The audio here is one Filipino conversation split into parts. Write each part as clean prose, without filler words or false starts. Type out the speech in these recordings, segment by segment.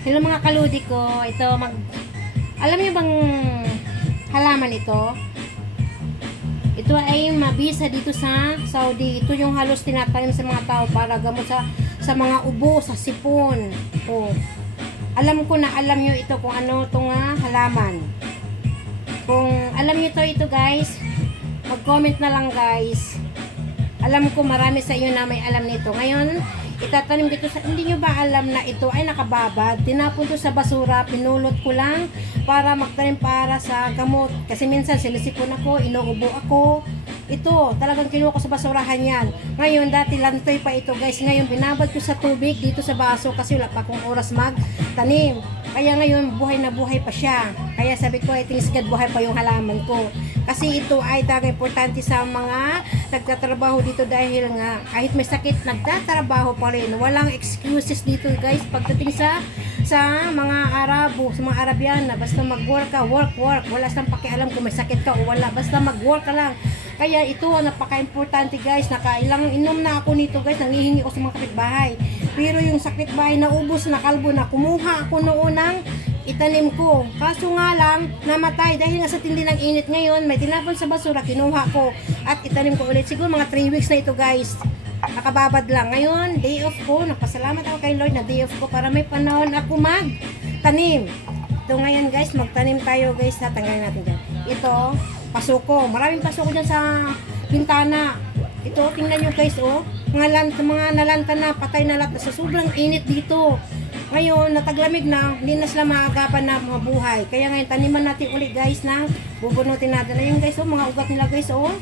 Hello mga kaludi ko. Alam niyo bang halaman ito? Ito ay mabisa dito sa Saudi. Ito yung halos tinatanim sa mga tao para gamot sa mga ubo, sa sipon. Oh. Alam ko na alam niyo ito kung ano itong halaman. Kung alam niyo ito guys, mag-comment na lang guys. Alam ko marami sa inyo na may alam nito. Ngayon, itatanim dito sa, hindi nyo ba alam na ito ay nakababad? Tinapon to sa basura, pinulot ko lang para magtanim para sa gamot. Kasi minsan sinisipon ako, inuubo ako. Ito, talagang kinuha ko sa basurahan yan. Ngayon, dati lantoy pa ito guys. Ngayon, binabad ko sa tubig dito sa baso kasi wala pa akong oras magtanim. Kaya ngayon, buhay na buhay pa siya. Kaya sabi ko, I think God, buhay pa yung halaman ko. Kasi ito ay talagang importante sa mga nagtatrabaho dito dahil nga kahit may sakit, nagtatrabaho pa rin. Walang excuses dito guys pagdating sa mga Arabo, sa mga Arabiana. Basta mag-work ka, work. Wala siyang pakialam kung may sakit ka o wala. Basta mag-work ka lang. Kaya ito, napaka-importante guys. Nakailang inom na ako nito guys. Nangihingi ako sa mga kapitbahay. Pero yung sakit bahay, naubos, nakalbo na. Kumuha ako noon ng itanim ko. Kaso nga lang, namatay. Dahil nga sa tindi ng init ngayon, may tinapon sa basura, kinuha ko. At itanim ko ulit. Siguro mga 3 weeks na ito guys. Nakababad lang. Ngayon, day off ko. Nagpasalamat ako kay Lord na day off ko para may panahon ako magtanim. Ito ngayon guys, magtanim tayo guys. Natanggalin natin dyan. Ito, pasuko. Maraming pasuko dyan sa bintana. Ito, tingnan nyo guys, oh. Mga nalanta na, patay na lahat. Sa sobrang init dito. Ngayon, nataglamig na, hindi na sila maagapan na mabuhay. Kaya ngayon, taniman natin ulit guys na bubunutin natin. Ayun guys, oh, mga ugat nila guys, oh.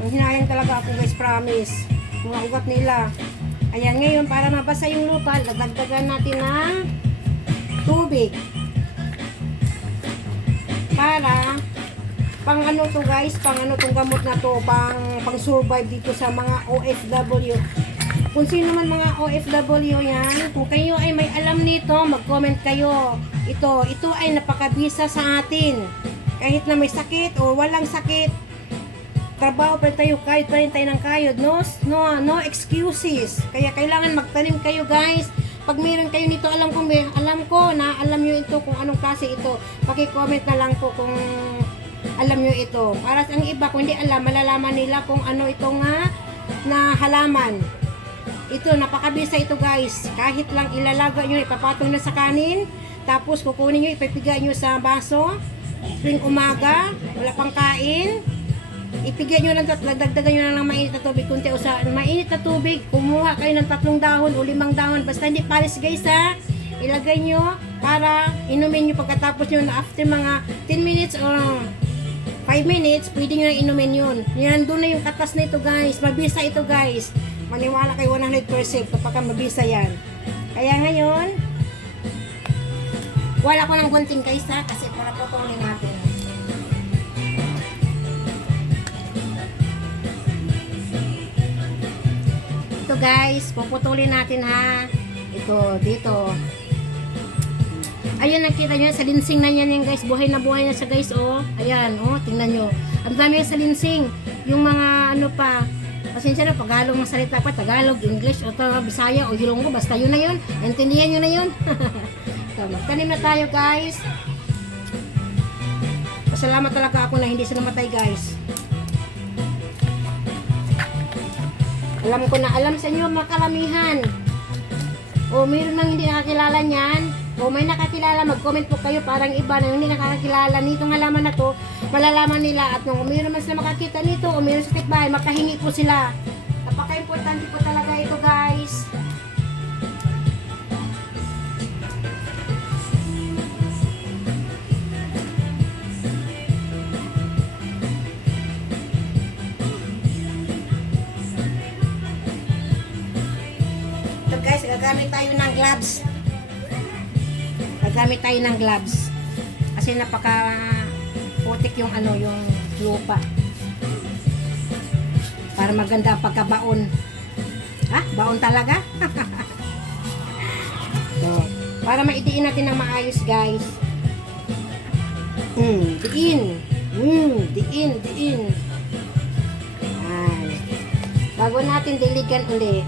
Ang hinayang talaga ako guys, promise. Mga ugat nila. Ayan, ngayon, para mabasa yung lupa, dadagdagan natin ng tubig. Para pang ano to guys, pang ano tong gamot na to, pang survive dito sa mga OFW. Kung sino man mga OFW yan, kung kayo ay may alam nito, mag-comment kayo. Ito ay napakabisa sa atin. Kahit na may sakit o walang sakit, trabaho pa rin tayo, kahit pa rin tayo ng kayod. No excuses. Kaya kailangan magtanim kayo guys. Pag meron kayo nito, alam ko na alam nyo ito kung anong klase ito. Paki-comment na lang po kung alam nyo ito. Para sa iba, kung hindi alam, malalaman nila kung ano ito nga na halaman. Ito, napakabisa ito guys. Kahit lang ilalaga nyo, ipapatong na sa kanin. Tapos kukunin nyo, ipipiga nyo sa baso. Tuwing umaga, wala pang kain. Ipigyan nyo lang, dagdagan nyo lang ng mainit na tubig. Kunti o sa mainit na tubig, kumuha kayo ng 3 dahon o 5 dahon. Basta hindi pares guys ha. Ilagay nyo para inumin nyo pagkatapos nyo na after mga 10 minutes o 5 minutes, pwede nyo na inumin yun. Yan, doon na yung katas na ito guys. Mabisa ito guys. Maniwala kayo 100% kapag mabisa yan. Kaya ngayon, wala ko ng gunting guys ha, kasi para putulin natin. Ito guys, puputulin natin ha. Ito, dito. Ayan, nakita nyo, sa linsing na yan guys. Buhay na siya guys, oh. Ayan, oh, tingnan nyo. Ang dami sa linsing. Yung mga ano pa, pasensya na, Tagalog ng salita pa, Tagalog, English, o Bisaya, o Ilonggo, basta yun na yun. Intindihan nyo na yun. So, magtanim na tayo guys. Pasalamat talaga ako na hindi sila matay guys. Alam ko na, alam sa inyo mga karamihan. O mayroon nang hindi nakakilala niyan. O may nakakilala, mag-comment po kayo. Parang iba na hindi nakakilala nitong halaman na to, malalaman nila. At kung mayroon man sila makakita nito o mayroon sa kapitbahay, makahingi po sila. Napaka-importante po talaga ito guys. Ito guys, gagamit tayo ng gloves. Gagamit tayo ng gloves kasi napaka putik yung ano, yung lupa para maganda ang pagkabaon. Baon talaga. So, para maidiin natin ng maayos guys. Diin. Diin. Bago natin diligan ulit.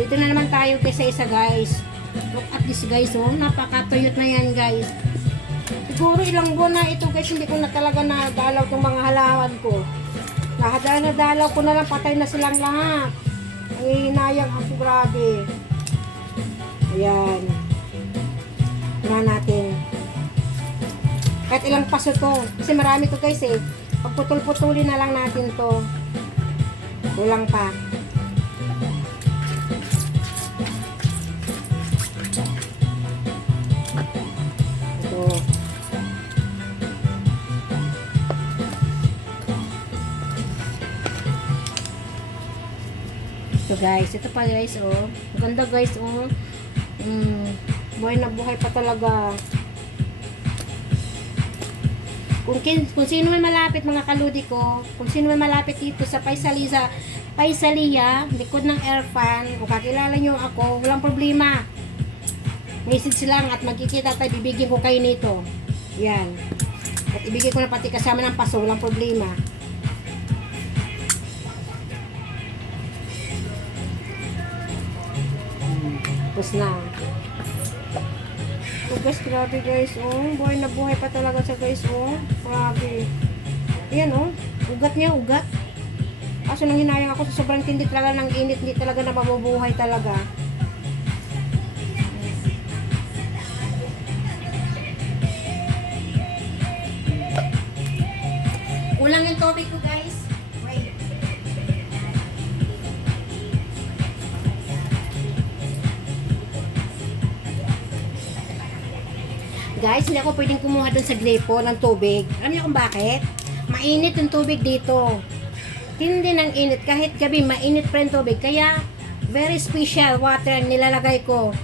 Dito na naman tayo kay sa isa guys. Look at this guys, oh. Napakatuyot na yan guys. Siguro ilang buwan na ito guys, hindi ko na talaga nadalaw itong mga halaman ko. Nadalaw ko na lang, patay na silang lahat. Ang hihinayang ako, grabe. Ayan. Tingnan natin. Kahit ilang paso to. Kasi marami to guys eh. Pagputol-putulin na lang natin to. Kulang pa. Ito. Ito guys. Ito pa guys oh. Maganda guys oh. Buhay na buhay pa talaga. Kung sino may malapit mga kaludi ko, kung sino may malapit dito sa Paisalia, likod ng air fan, kung kakilala nyo ako, walang problema. Message lang at magkikita tayo, bibigyan ko kayo nito. Yan. At ibigay ko na pati kasama ng paso, walang problema. Tapos na. Oh guys, grabe guys, oh. Buhay na buhay pa talaga siya guys, oh. Grabe. Ayan, oh. Ugat niya, ugat. Kaso nang hinayang ako sa sobrang tindi talaga ng init, hindi talaga na mabubuhay talaga. Kulang yung topic ko guys. Wait. Guys, hindi ako pwedeng kumuha dun sa gripo ng tubig. Alam niyo kung bakit? Mainit yung tubig dito. Tindi ng init. Kahit gabi, mainit pa yung tubig. Kaya, very special water nilalagay ko.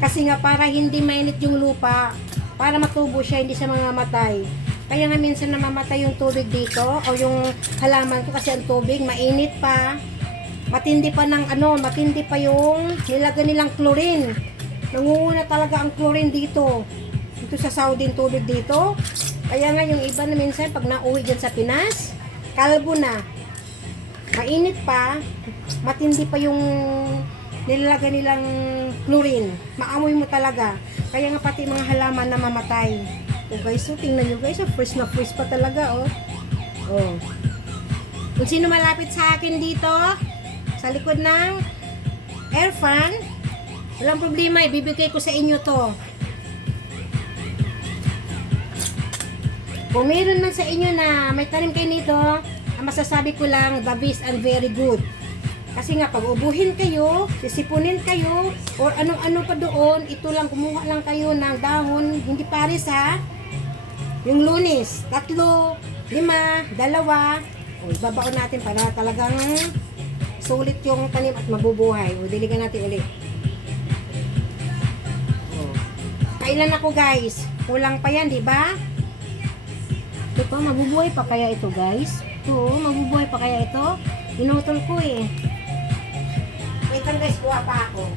Kasi nga, para hindi mainit yung lupa. Para matubo siya, hindi siya mamamatay. Kaya nga minsan namamatay yung tubig dito. O yung halaman ko kasi ang tubig, mainit pa. Matindi pa ng matindi pa yung nilagay nilang chlorine. Nangunguna talaga ang chlorine dito. Dito sa Saudi tubig dito. Kaya nga yung iba na minsan pag nauwi dyan sa Pinas, kalbo na. Mainit pa, matindi pa yung nilalagay nilang chlorine. Maamoy mo talaga. Kaya nga pati mga halaman na mamatay. So guys, so tingnan nyo guys, fresh na fresh pa talaga oh. Oh. Kung sino malapit sa akin dito, sa likod ng air fan, walang problema, ibibigay ko sa inyo to. Kung meron man sa inyo na may tanim kayo nito, ang masasabi ko lang, the best and very good. Kasi nga, pag ubuhin kayo, sisipunin kayo, or ano-ano pa doon, ito lang, kumuha lang kayo ng dahon, hindi pares ha. Yung Lunes, 3, 5, 2, o ibabaon natin para talagang sulit yung tanim at mabubuhay. O diligan natin ulit. Kailan ako guys? Kulang pa yan, di ba? Ito, mabubuhay pa kaya ito guys? Ito, mabubuhay pa kaya ito? Inutol ko eh. Wait lang guys, buha pa ako.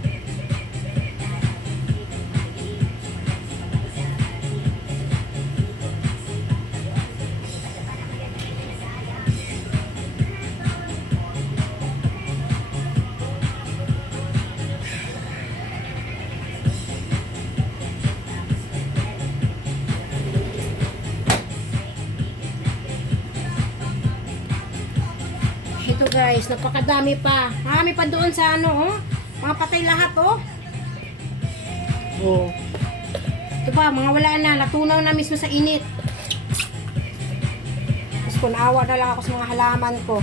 Ito guys, napakadami pa. Marami pa doon sa oh. Mga patay lahat oh. Oh. Ito pa, mga wala na. Natunaw na mismo sa init. Tapos kung naawa na lang ako sa mga halaman ko.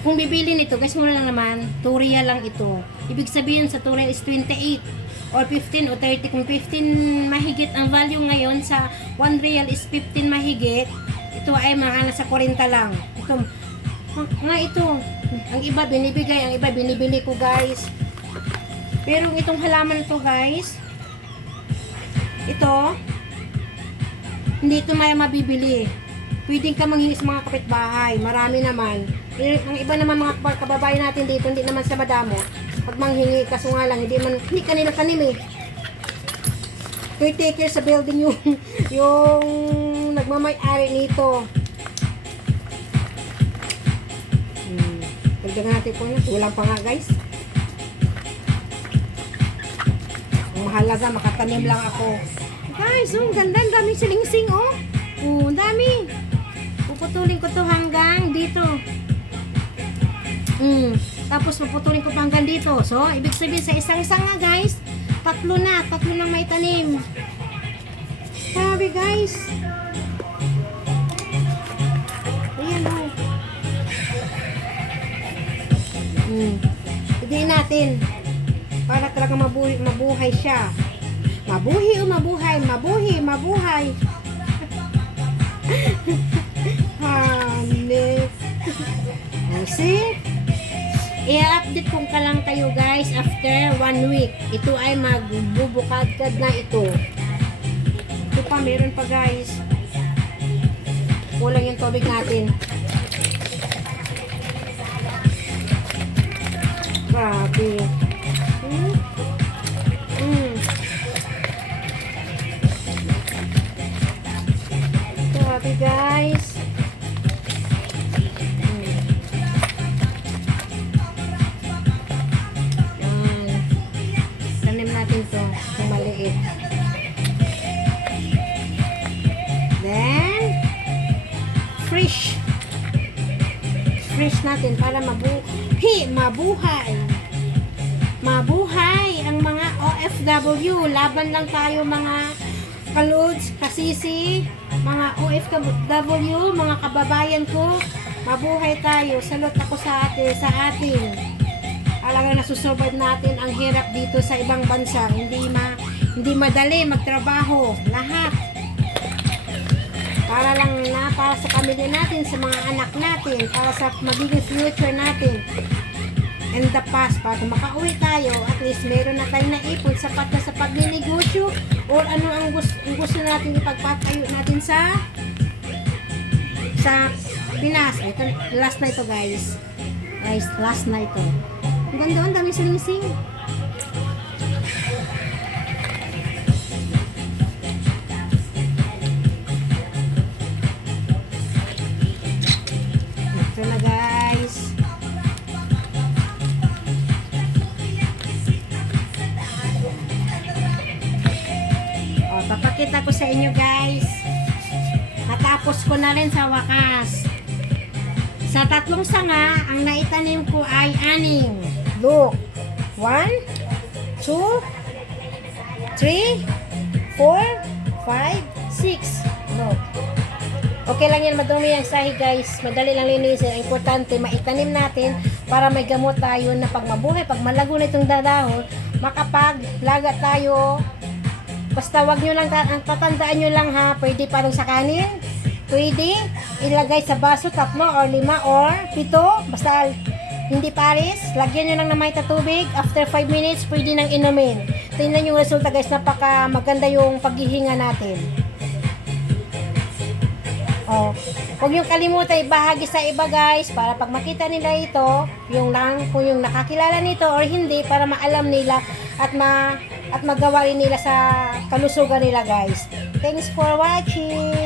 Kung bibili nito, guys, mura lang naman. 2 real lang ito. Ibig sabihin sa 2 real is 28. Or 15 o 30. Kung 15 mahigit ang value ngayon sa 1 real is 15 mahigit, ito ay mga nasa 40 lang. Ito, nga ito, ang iba binibigay, ang iba binibili ko guys. Pero itong halaman to guys, ito, hindi ito may mabibili. Pwede ka manghingi sa mga kapitbahay, marami naman. Ang iba naman mga kababayan natin dito, hindi naman sa madamo. Pag manghingi, kaso nga lang, hindi kanila tanim eh. Caretaker sa building yung nagmamay-ari nito. Dagdagan natin po na. Kulang pa nga guys. Ang mahalaga, makatanim lang ako. Guys, oh, ang ganda. Ang daming silingsing, oh. Oh, ang dami. Puputulin ko to hanggang dito. Tapos puputulin ko pa hanggang dito. So, ibig sabihin sa isang sanga guys, tatlo na may tanim. Sabi guys. Ayan o. Hidiin natin. Para talaga mabuhay siya. Mabuhi o mabuhay. Mabuhay. Honey. See? I-update ko ka lang kayo guys after 1 week. Ito ay magbubukadkad na ito. Ito pa, meron pa guys. Kulang yung tubig natin. Grabe. Grabe guys. Ito, yung maliit. Then, fresh natin para mabuhay ang mga OFW. Laban lang tayo mga kaluds, kasisi, mga OFW, mga kababayan ko. Mabuhay tayo. Salot ako sa atin. Talaga nasusurvive natin ang hirap dito sa ibang bansa. Hindi madali magtrabaho. Lahat. Para sa pamilya natin, sa mga anak natin, para sa magiging future natin. In the past, para makauwi tayo, at least meron na tayong naipon sapat na sa pagninegosyo or ano ang gusto natin ipagpatayo natin sa Pinas. Ito, last na ito guys. Last na ito. Ang ganda, ang dami silingsing. Ito na guys. O, papakita ko sa inyo guys. Natapos ko na rin sa wakas. Sa 3 sanga, ang naitanim ko ay 6. Look. 1, 2, 3, 4, 5, 6. Look. Okay lang yan, madumi yung sahi guys. Madali lang linisin. Ang importante, maitanim natin para may gamot tayo na pag mabuhay, pag malago na itong dadahon, makapaglaga tayo. Basta wag nyo lang, ang tatandaan nyo lang ha, pwede parang sa kanin, pwede ilagay sa baso 3 or 5 or 7, basta hindi pares, lagyan nyo lang ng may tubig. After 5 minutes, pwede nang inumin. Tingnan yung resulta guys, napaka maganda yung paghihinga natin. Oh, huwag yung kalimutan ibahagi sa iba guys, para pag makita nila ito, kung yung nakakilala nito or hindi, para maalam nila at magawa rin nila sa kalusugan nila guys. Thanks for watching!